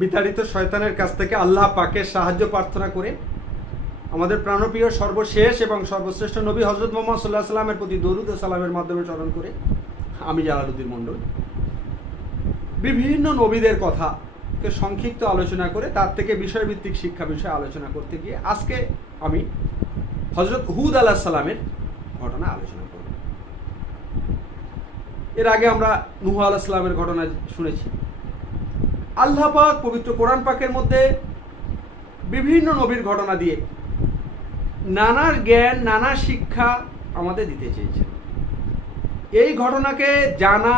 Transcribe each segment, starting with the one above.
বিতাড়িত শয়তানের কাছ থেকে আল্লাহ পাকের সাহায্য প্রার্থনা করে আমাদের প্রাণপ্রিয় সর্বশেষ এবং সর্বশ্রেষ্ঠ নবী হজরত মুহাম্মদ সাল্লাল্লাহু আলাইহি সাল্লামের প্রতি দরুদ ও সালামের মাধ্যমে স্মরণ করে আমি জালালউদ্দিন মণ্ডল বিভিন্ন নবীদের কথাকে সংক্ষিপ্ত আলোচনা করে তার থেকে বিষয়ভিত্তিক শিক্ষা বিষয়ে আলোচনা করতে গিয়ে আজকে আমি হজরত হুদ আলাইহিস সালামের ঘটনা আলোচনা করব। এর আগে আমরা নূহ আলাইহিস সালামের ঘটনা শুনেছি। আল্লাহ পাক পবিত্র কোরআন পাকের মধ্যে বিভিন্ন নবীর ঘটনা দিয়ে নানা জ্ঞান নানা শিক্ষা আমাদের দিতে চেয়েছেন। এই ঘটনাকে জানা,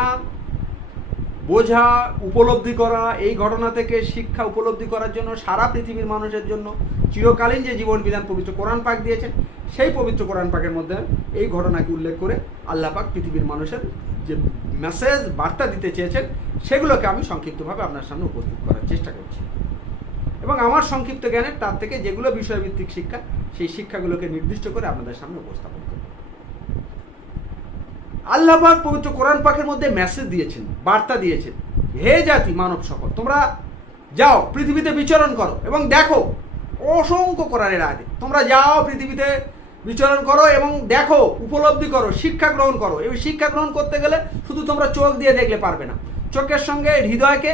বোঝা, উপলব্ধি করা, এই ঘটনা থেকে শিক্ষা উপলব্ধি করার জন্য সারা পৃথিবীর মানুষের জন্য চিরকালীন যে জীবন বিধান পবিত্র কোরআন পাক দিয়েছেন, সেই পবিত্র কোরআন পাকের মধ্যে এই ঘটনাকে উল্লেখ করে আল্লাহ পাক পৃথিবীর মানুষের যে মেসেজ বার্তা দিতে চেয়েছেন সেগুলোকে আমি সংক্ষিপ্তভাবে আপনার সামনে উপস্থিত করার চেষ্টা করছি এবং আমার সংক্ষিপ্ত জ্ঞানের তার থেকে যেগুলো বিষয়ভিত্তিক শিক্ষা সেই শিক্ষাগুলোকে নির্দিষ্ট করে আপনাদের সামনে উপস্থাপন করব। আল্লাহ পাক পবিত্র কোরআন পাকের মধ্যে মেসেজ দিয়েছেন, বার্তা দিয়েছেন, হে জাতি মানব সকল, তোমরা যাও পৃথিবীতে বিচরণ করো এবং দেখো অসংখ্য কোরআনের আয়াত, তোমরা যাও পৃথিবীতে বিচরণ করো এবং দেখো, উপলব্ধি করো, শিক্ষা গ্রহণ করো। এই শিক্ষা গ্রহণ করতে গেলে শুধু তোমরা চোখ দিয়ে দেখলে পারবে না, চোখের সঙ্গে হৃদয়কে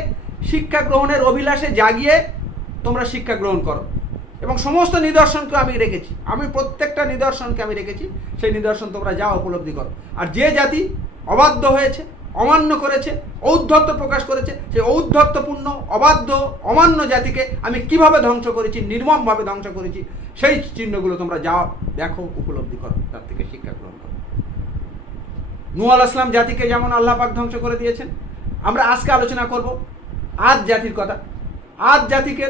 শিক্ষা গ্রহণের অভিলাষে জাগিয়ে তোমরা শিক্ষা গ্রহণ করো এবং সমস্ত নিদর্শনকে আমি রেখেছি, আমি প্রত্যেকটা নিদর্শনকে আমি রেখেছি, সেই নিদর্শন তোমরা যাও উপলব্ধি করো। আর যে জাতি অবাধ্য হয়েছে, অমান্য করেছে, ঔদ্ধত্য প্রকাশ করেছে, সেই ঔদ্ধত্যপূর্ণ অবাধ্য অমান্য জাতিকে আমি কিভাবে ধ্বংস করেছি, নির্মমভাবে ধ্বংস করেছি, সেই চিহ্নগুলো তোমরা যাও দেখো, উপলব্ধি করো, তার থেকে শিক্ষা গ্রহণ করো। নূহ আলাইহিস সালাম জাতিকে যেমন আল্লাহ পাক ধ্বংস করে দিয়েছেন, আমরা আজকে আলোচনা করব আদ জাতির কথা। আদ জাতিকে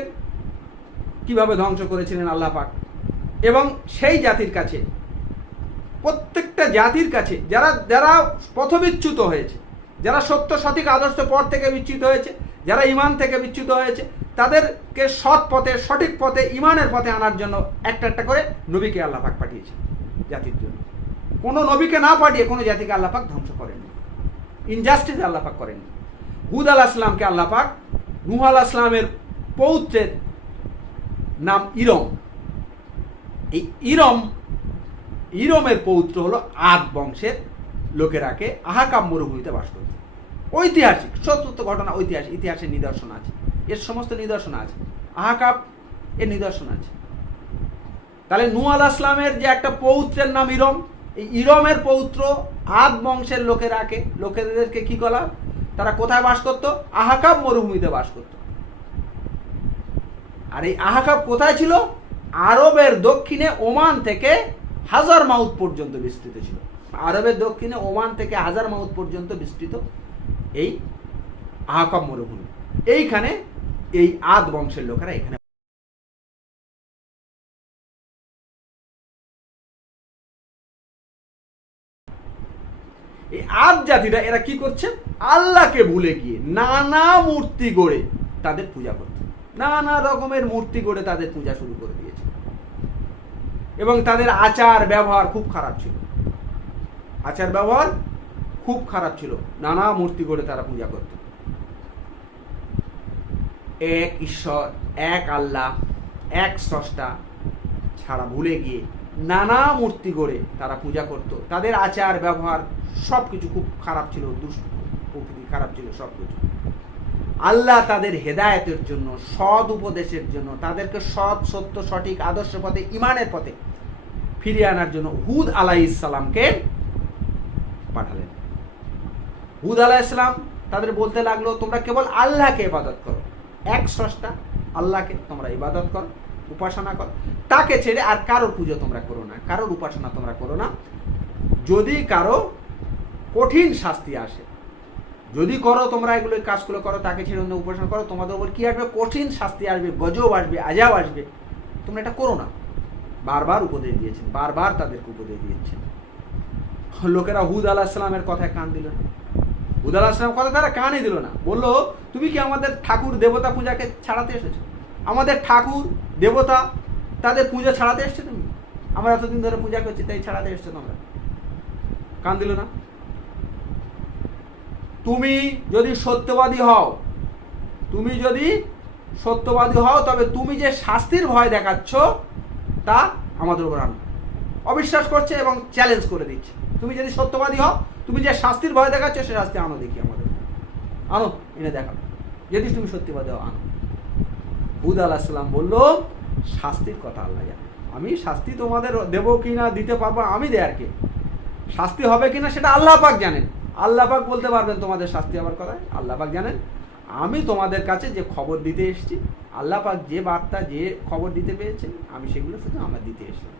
কিভাবে ধ্বংস করেছিলেন আল্লাহ পাক এবং সেই জাতির কাছে, প্রত্যেকটা জাতির কাছে যারা যারা পথবিচ্যুত হয়েছে, যারা সত্য সঠিক আদর্শ পথ থেকে বিচ্যুত হয়েছে, যারা ঈমান থেকে বিচ্যুত হয়েছে, তাদেরকে সৎ পথে, সঠিক পথে, ঈমানের পথে আনার জন্য একটা একটা করে নবীকে আল্লাহ পাক পাঠিয়েছে জাতির জন্য। কোনো নবীকে না পাঠিয়ে কোনো জাতিকে আল্লাহ পাক ধ্বংস করেননি, ইনজাস্টিস আল্লাহ পাক করেননি। হুদ আলাইহিস সালামকে আল্লাহ পাক নূহ আলাইহিস সালামের পৌত্রের নাম ইরম, এই ইরমের পৌত্র হলো আদ বংশের লোকেরাকে আহাকাম মরুভূমিতে বাস করত। ঐতিহাসিক সত্য ঘটনা, ঐতিহাসিক ইতিহাসের নিদর্শন আছে, এর সমস্ত নিদর্শন আছে, আহাকাব এর নিদর্শন আছে। তাহলে নূহ আলাইহিস সালামের যে একটা পৌত্রের নাম ইরম, এই ইরমের পৌত্র আদ বংশের লোকেদেরকে কি করা, তারা কোথায় বাস করত? আহাকাব মরুভূমিতে বাস করত। আর এই আহাকাব কোথায় ছিল? আরবের দক্ষিণে ওমান থেকে হাজার মাউত পর্যন্ত বিস্তৃত ছিল। আরবের দক্ষিণে ওমান থেকে হাজার মাউত পর্যন্ত বিস্তৃত এই আহাকাব মরুভূমি। এইখানে এই আদ বংশের লোকেরা এখানে এই আদ জাতিরা এরা কি করছে? আল্লাহকে ভুলে গিয়ে নানা মূর্তি গড়ে তাদের পূজা করছে, নানা রকমের মূর্তি গড়ে তাদের পূজা শুরু করে দিয়েছে এবং তাদের আচার ব্যবহার খুব খারাপ ছিল, আচার ব্যবহার খুব খারাপ ছিল। নানা মূর্তি গড়ে তারা পূজা করত। এক ঈশ্বর, এক আল্লাহ, এক স্রষ্টা ছাড়া ভুলে গিয়ে নানা মূর্তি গড়ে তারা পূজা করত। তাদের আচার ব্যবহার সবকিছু খুব খারাপ ছিল, দুষ্ট প্রকৃতি খারাপ ছিল সবকিছু। আল্লাহ তাদের হেদায়েতের জন্য, সৎ উপদেশের জন্য, তাদেরকে সৎ সত্য সঠিক আদর্শ পথে, ঈমানের পথে ফিরিয়ে আনার জন্য হুদ আলাইহিস সালামকে পাঠালেন। হুদ আলাইহিস সালাম তাদের বলতে লাগলো, তোমরা কেবল আল্লাহকে ইবাদত করো, এক স্রষ্টা আল্লাহকে তোমরা ইবাদত করো, উপাসনা করো, তাকে ছেড়ে আর কারোর পুজো তোমরা করো না, কারোর উপাসনা তোমরা করো না। যদি কারো কঠিন শাস্তি আসে, যদি করো তোমরা এগুলো কাজগুলো করো, তাকে ছেড়ে অন্য উপাসনা করো, তোমাদের উপর কি আসবে? কঠিন শাস্তি আসবে, গজব আসবে, আযাব আসবে, তোমরা এটা করো না। বারবার উপদেশ দিয়েছেন, বারবার তাদেরকে উপদেশ দিয়েছেন। লোকেরা হুদ আলাইহিস সালামের কথায় কান দিল না, হুদ আলাইহিস সালামের কথা তারা কানই দিল না। বললো, তুমি কি আমাদের ঠাকুর দেবতা পূজাকে ছাড়াতে এসেছো? আমাদের ঠাকুর দেবতা তাদের পূজা ছাড়াতে এসছো তুমি? আমরা এতদিন ধরে পূজা করছি, তাই ছাড়াতে এসছো তোমরা? কান দিল না। তুমি যদি সত্যবাদী হও, তুমি যদি সত্যবাদী হও, তবে তুমি যে শাস্তির ভয় দেখাচ্ছ তা আমাদের উপর আনো। অবিশ্বাস করছে এবং চ্যালেঞ্জ করে দিচ্ছে, তুমি যদি সত্যবাদী হও, তুমি যে শাস্তির ভয় দেখাচ্ছ সে শাস্তি আনো, দেখি আমাদের আনো, এনে দেখাও, যদি তুমি সত্যবাদী হও আনো। হুদ আলাইহিস সালাম বলল, শাস্তির কথা আল্লাহ জানে, আমি শাস্তি তোমাদের দেবো কি না, দিতে পারবো আমি, দেয়ার কে, শাস্তি হবে কিনা সেটা আল্লাহ পাক জানেন। আল্লাহ পাক বলতে পারবেন তোমাদের শাস্তি হওয়ার কথা, আল্লাহ পাক জানেন। আমি তোমাদের কাছে যে খবর দিতে এসেছি, আল্লাহ পাক যে বার্তা যে খবর দিতে পেরেছেন, আমি সেগুলো শুধু আমার দিতে এসেছি,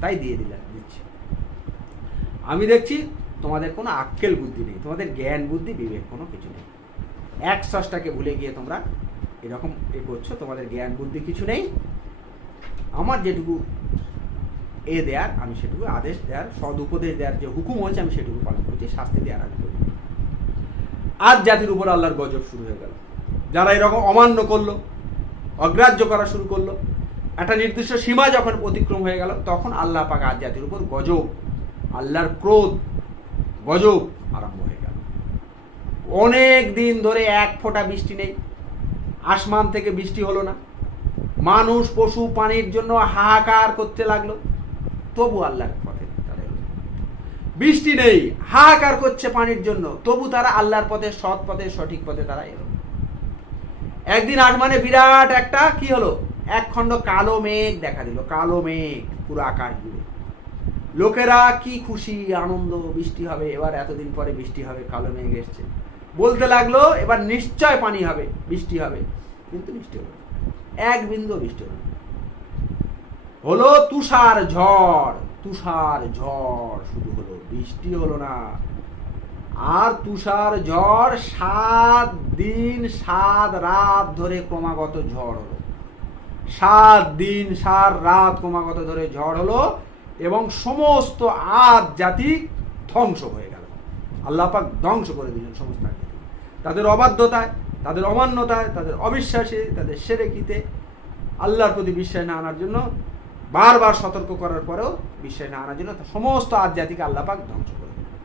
তাই দিয়ে দিচ্ছি। আমি দেখছি তোমাদের কোনো আক্কেল বুদ্ধি নেই, তোমাদের জ্ঞান বুদ্ধি বিবেক কোনো কিছু নেই, এক স্রষ্টাকে ভুলে গিয়ে তোমরা এরকম করছো, তোমাদের জ্ঞান বুদ্ধি কিছু নেই। আমার যেটুকু দেয়ার আমি সেটুকু, আদেশ দেওয়ার, সদ উপদেশ দেওয়ার যে হুকুম হয়েছে আমি সেটুকু পালন করছি, শাস্তি দেওয়ার আমি করি। আজ জাতির উপর আল্লাহর গজব শুরু হয়ে গেল। যারা এরকম অমান্য করলো, অগ্রাহ্য করা শুরু করলো, একটা নির্দিষ্ট সীমা যখন অতিক্রম হয়ে গেল, তখন আল্লাহ পাক আজ জাতির উপর গজব, আল্লাহর ক্রোধ, গজব আরম্ভ হয়ে গেল। অনেক দিন ধরে এক ফোঁটা বৃষ্টি নেই, আসমান থেকে বৃষ্টি হলো না, মানুষ পশু পানির জন্য হাহাকার করতে লাগলো, তবু আল্লাহর পথে তারা এলো। বৃষ্টি নেই, হাহাকার করছে পানির জন্য, তবু তারা আল্লাহর পথে, সৎ পথে, সঠিক পথে তারা এলো। একদিন আসমানে বিরাট একটা কি হলো, এক খণ্ড কালো মেঘ দেখা দিল, কালো মেঘ পুরো আকাশ জুড়ে। লোকেরা কি খুশি, আনন্দ, বৃষ্টি হবে, এবার এতদিন পরে বৃষ্টি হবে, কালো মেঘ এসছে, বলতে লাগলো এবার নিশ্চয় পানি হবে, বৃষ্টি হবে। কিন্তু বৃষ্টি হলো, এক বিন্দু বৃষ্টি হলো। হলো তুষার ঝড়, তুষার ঝড় শুরু হলো, বৃষ্টি হলো না। আর তুষার ঝড় 7 দিন 7 রাত ধরে ক্রমাগত ঝড় হলো, 7 দিন 7 রাত ক্রমাগত ধরে ঝড় হলো, এবং সমস্ত আদ জাতি ধ্বংস হয়ে গেল। আল্লাহ পাক ধ্বংস করে দিলেন সমস্ত আদ জাতি, তাদের অবাধ্যতায়, তাদের অমান্যতায়, তাদের অবিশ্বাসে, তাদের শিরকিতে, আল্লাহর প্রতি বিশ্বাস না আনার জন্য, বারবার সতর্ক করার পরেও বিশ্বাস না আনার জন্য সমস্ত আদ জাতিকে আল্লাহ পাক ধ্বংস করে দিলেন।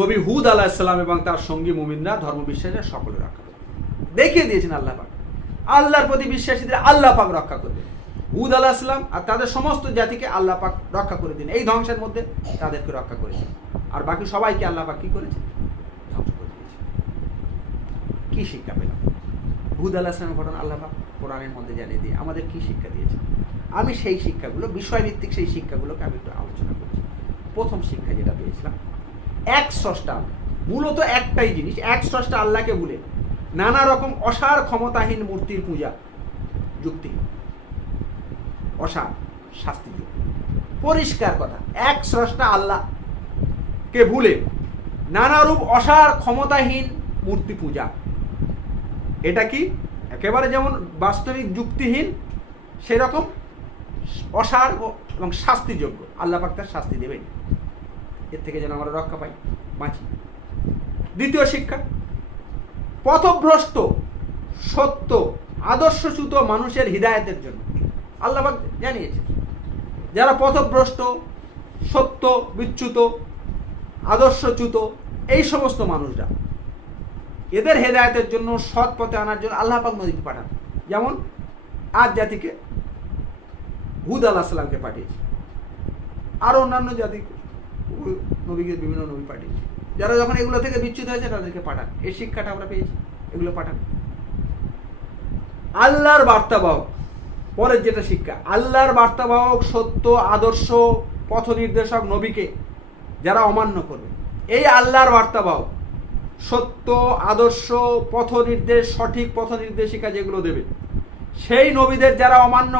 নবী হুদ আলাইহিস সালাম এবং তার সঙ্গী মুমিনরা, ধর্ম বিশ্বাসীরা সকলে রক্ষা করবে, দেখিয়ে দিয়েছেন আল্লাহ পাক। আল্লাহর প্রতি বিশ্বাসীদের আল্লাহ পাক রক্ষা করবে। হুদ আলাইহিস সালাম আর তাদের সমস্ত জাতিকে আল্লাহ পাক রক্ষা করে দিন, এই ধ্বংসের মধ্যে তাদেরকে রক্ষা করেছেন। আর বাকি সবাইকে আল্লাহ পাক কি করেছে, ধ্বংস করে দিয়েছে। কি শিক্ষা পেলাম হুদ আলাইহিস সালামের ঘটনা আল্লাহ পাক কোরআনের মধ্যে জানিয়ে দিয়ে আমাদের কি শিক্ষা দিয়েছে? আমি সেই শিক্ষাগুলো, বিষয়ভিত্তিক সেই শিক্ষাগুলোকে আমি একটু আলোচনা করছি। প্রথম শিক্ষা যেটা পেয়েছিলাম, এক স্রষ্টা, মূলত একটাই জিনিস, এক স্রষ্টা আল্লাহকে ভুলে নানা রকম অসার ক্ষমতাহীন মূর্তির পূজা যুক্তি, অসার, শাস্তিযোগ্য, পরিষ্কার কথা। এক স্রষ্টা আল্লাহকে ভুলে নানারূপ অসার ক্ষমতাহীন মূর্তি পূজা, এটা কি একেবারে যেমন বাস্তবিক যুক্তিহীন, সেরকম অসার এবং শাস্তিযোগ্য। আল্লাহ পাক তার শাস্তি দেবেন, এর থেকে যেন আমরা রক্ষা পাই, বাঁচি। দ্বিতীয় শিক্ষা, পথভ্রষ্ট, সত্য, আদর্শচ্যুত মানুষের হিদায়াতের জন্য আল্লাহ পাক জানিয়েছেন, যারা পথভ্রষ্ট, সত্য বিচ্যুত, আদর্শচ্যুত, এই সমস্ত মানুষরা, এদের হেদায়েতের জন্য, সৎ পথে আনার জন্য আল্লাহ পাক নবী পাঠান। যেমন আজ জাতিকে হুদ আলাইহিস সালামকে পাঠিয়েছে, আর অন্যান্য জাতি নবীকে, বিভিন্ন নবী পাঠিয়েছে, যারা যখন এগুলো থেকে বিচ্যুত হয়েছে তাদেরকে পাঠান। এই শিক্ষাটা আমরা পেয়েছি, এগুলো পাঠান। আল্লাহর বার্তাবাহক, পরের যেটা শিক্ষা, আল্লাহর বার্তাবাহক, সত্য, আদর্শ, পথ নির্দেশক নবীকে যারা অমান্য করবে, এই আল্লাহর বার্তাবাহক, সত্য, আদর্শ, পথ নির্দেশ, সঠিক পথ নির্দেশিকা যেগুলো দেবে, সেই নবীদের যারা অমান্য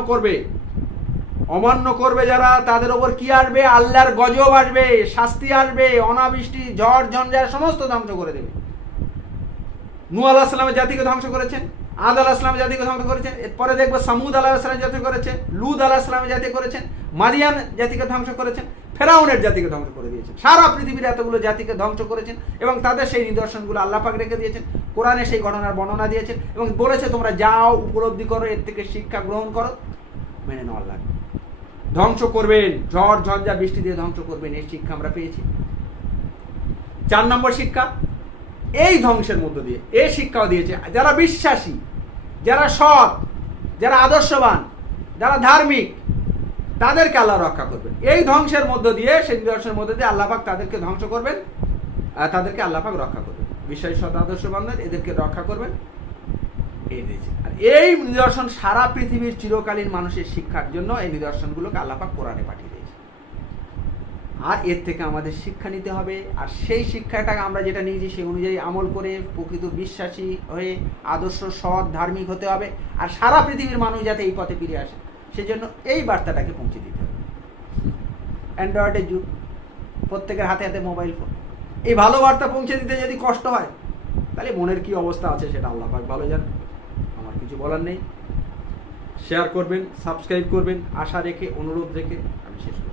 করবে, যারা, তাদের ওপর কি আসবে? আল্লাহর গজব আসবে, শাস্তি আসবে, অনাবৃষ্টি, ঝড় ঝঞ্ঝার সমস্ত ধ্বংস করে দেবে। নূহ আলাইহিস সালামের জাতিকে ধ্বংস করেছেন, আদ আলাইহিস সালামের জাতিকে ধ্বংস করেছেন, এরপরে দেখবো সামুদ আলাইহিস সালামের জাতি করেছেন, লুত আলাইহিস সালামের জাতি করেছেন, মাদিয়ান জাতিকে ধ্বংস করেছেন, ফেরাউনের জাতিকে ধ্বংস করে দিয়েছেন। সারা পৃথিবীর এতগুলো জাতিকে ধ্বংস করেছেন এবং তাদের সেই নিদর্শনগুলো আল্লাহ পাক রেখে দিয়েছেন। কোরআনে সেই ঘটনার বর্ণনা দিয়েছেন এবং বলেছে তোমরা যাও, উপলব্ধি করো, এর থেকে শিক্ষা গ্রহণ করো, মেনে নাও। আল্লাহ ধ্বংস করবেন, ঝড় ঝঞ্ঝা বৃষ্টি দিয়ে ধ্বংস করবেন, এই শিক্ষা আমরা পেয়েছি। 4 নম্বর শিক্ষা, এই ধ্বংসের মধ্য দিয়ে এই শিক্ষাও দিয়েছে, যারা বিশ্বাসী, যারা সৎ, যারা আদর্শবান, যারা ধার্মিক, তাদেরকে আল্লাহ রক্ষা করবেন। এই ধ্বংসের মধ্য দিয়ে, সেই নিদর্শনের মধ্য দিয়ে আল্লাহ পাক তাদেরকে ধ্বংস করবেন, তাদেরকে আল্লাহ পাক রক্ষা করবেন। বিশ্বাসী সৎ আদর্শবানদের এদেরকে রক্ষা করবেন। আর এই নিদর্শন সারা পৃথিবীর চিরকালীন মানুষের শিক্ষার জন্য এই নিদর্শনগুলোকে আল্লাহ পাক কোরআনে পাঠিয়ে দিয়েছে। আর এর থেকে আমাদের শিক্ষা নিতে হবে, আর সেই শিক্ষাটাকে আমরা যেটা নিয়েছি সেই অনুযায়ী আমল করে প্রকৃত বিশ্বাসী হয়ে আদর্শ সৎ ধার্মিক হতে হবে। আর সারা পৃথিবীর মানুষ যাতে এই পথে ফিরে আসে, সেজন্য এই বার্তাটাকে পৌঁছে দিতে হবে। অ্যান্ড্রয়েডের যুগ, প্রত্যেকের হাতে হাতে মোবাইল ফোন, এই ভালো বার্তা পৌঁছে দিতে যদি কষ্ট হয়, তাহলে মনের কি অবস্থা আছে সেটা আল্লাহ পাক ভালো জানেন। আমার কিছু বলার নেই। শেয়ার করবেন, সাবস্ক্রাইব করবেন, আশা রেখে, অনুরোধ রেখে আমি শেষ করব।